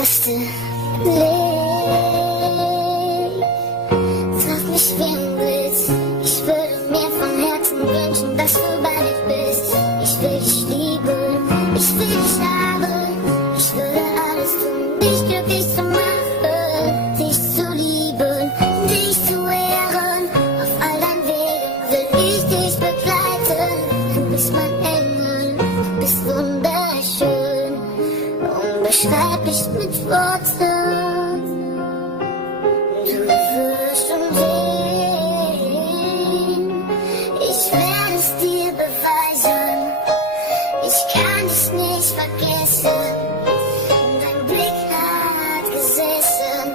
erste Blick traf mich wie ein Blitz. Ich würde mir von Herzen wünschen, dass du bei mir bist. Ich will dich lieben, ich will dich haben. Ich würde alles tun, dich glücklich zu machen, dich zu lieben, dich zu ehren. Auf all deinen Wegen will ich dich begleiten. Du bist mein Engel, du bist wunderschön, unbeschreiblich mit Worten. Du wirst schon sehen, ich werde es dir beweisen. Ich kann dich nicht vergessen. Dein Blick hat gesessen.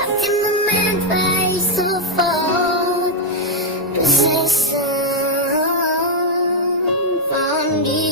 Ab dem Moment war ich sofort besessen von dir.